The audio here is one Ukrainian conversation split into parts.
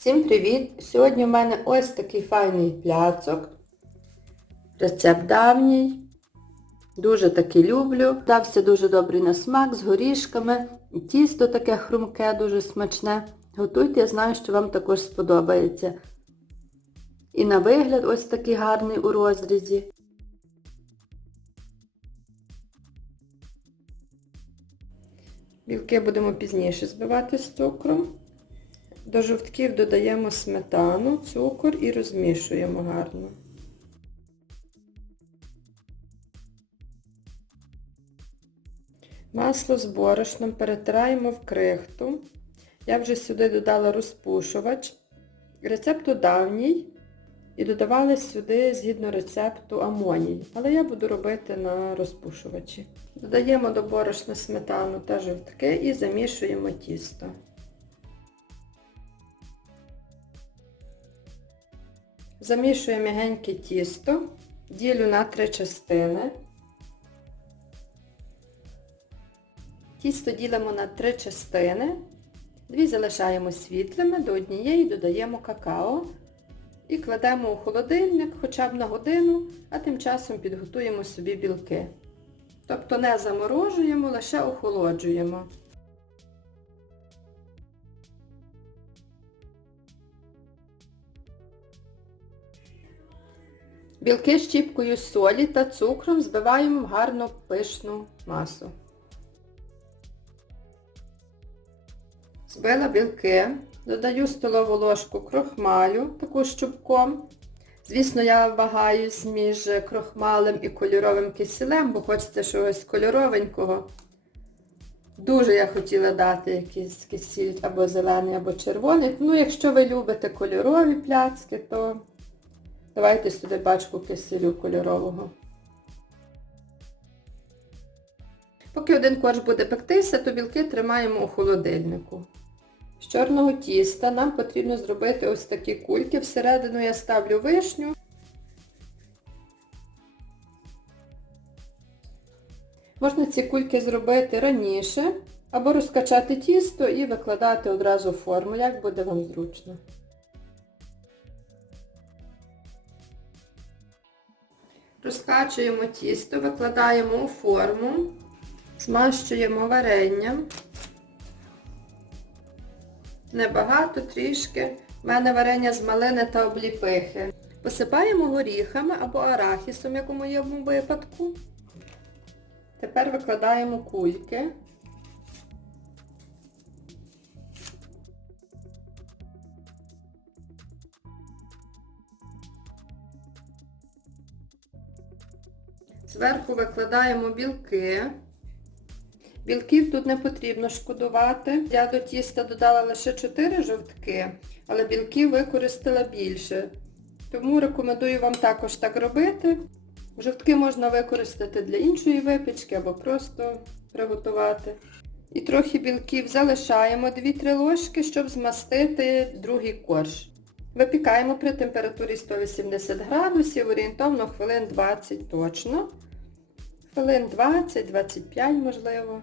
Всім привіт! Сьогодні в мене ось такий файний пляцок. Рецепт давній. Дуже таки люблю. Дався дуже добрий на смак з горішками. Тісто таке хрумке, дуже смачне. Готуйте, я знаю, що вам також сподобається. І на вигляд ось такий гарний у розрізі. Білки будемо пізніше збивати з цукром. До жовтків додаємо сметану, цукор і розмішуємо гарно. Масло з борошном перетираємо в крихту. Я вже сюди додала розпушувач. Рецепту давній. І додавали сюди згідно рецепту амоній. Але я буду робити на розпушувачі. Додаємо до борошна сметану та жовтки і замішуємо тісто. Замішую м'ягеньке тісто, ділю на три частини. Тісто ділимо на три частини. Дві залишаємо світлими, до однієї додаємо какао і кладемо у холодильник хоча б на годину, а тим часом підготуємо собі білки. Тобто не заморожуємо, лише охолоджуємо. Білки з чіпкою солі та цукром збиваємо в гарну пишну масу. Збила білки, додаю столову ложку крохмалю, таку щупком. Звісно, я вагаюсь між крохмалем і кольоровим кисілем, бо хочеться щось кольоровенького. Дуже я хотіла дати якийсь кисіль або зелений, або червоний. Ну, якщо ви любите кольорові пляцки, то давайте сюди бачку кисілю кольорового. Поки один корж буде пектися, то білки тримаємо у холодильнику. З чорного тіста нам потрібно зробити ось такі кульки. Всередину я ставлю вишню. Можна ці кульки зробити раніше, або розкачати тісто і викладати одразу форму, як буде вам зручно. Розкачуємо тісто, викладаємо у форму, змащуємо варенням. Небагато, трішки. У мене варення з малини та обліпихи. Посипаємо горіхами або арахісом, як у моєму випадку. Тепер викладаємо кульки. Зверху викладаємо білки. Білків тут не потрібно шкодувати. Я до тіста додала лише 4 жовтки, але білків використала більше. Тому рекомендую вам також так робити. Жовтки можна використати для іншої випічки або просто приготувати. І трохи білків залишаємо 2-3 ложки, щоб змастити другий корж. Випікаємо при температурі 180 градусів, орієнтовно хвилин 20 точно. Хвилин 20-25 можливо.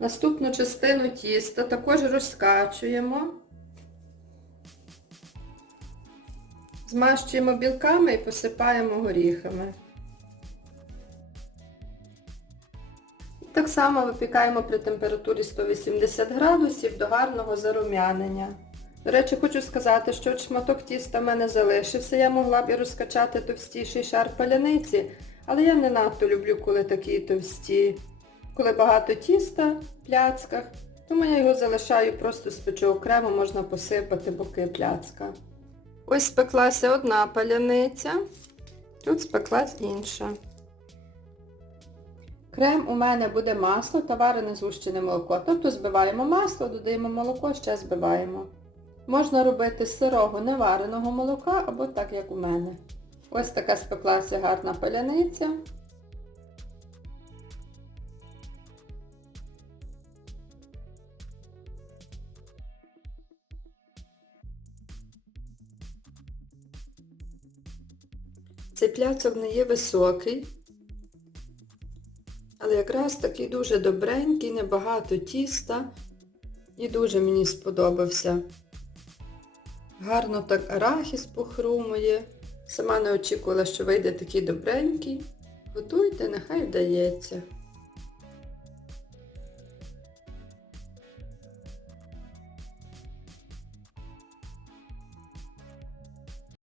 Наступну частину тіста також розкачуємо. Змащуємо білками і посипаємо горіхами. Так само випікаємо при температурі 180 градусів до гарного зарум'янення. До речі, хочу сказати, що шматок тіста в мене залишився. Я могла б і розкачати товстіший шар паляниці, але я не надто люблю, коли такі товсті. Коли багато тіста в пляцках, тому я його залишаю, просто спечу окремо, можна посипати боки пляцка. Ось спеклася одна паляниця, тут спеклась інша. Крем у мене буде масло та варене згущене молоко. Тобто збиваємо масло, додаємо молоко, ще збиваємо. Можна робити з сирого невареного молока або так, як у мене. Ось така спеклася гарна паляниця. Цей пляцок не є високий, але якраз такий дуже добренький, небагато тіста і дуже мені сподобався. Гарно так арахіс похрумує. Сама не очікувала, що вийде такий добренький. Готуйте, нехай вдається.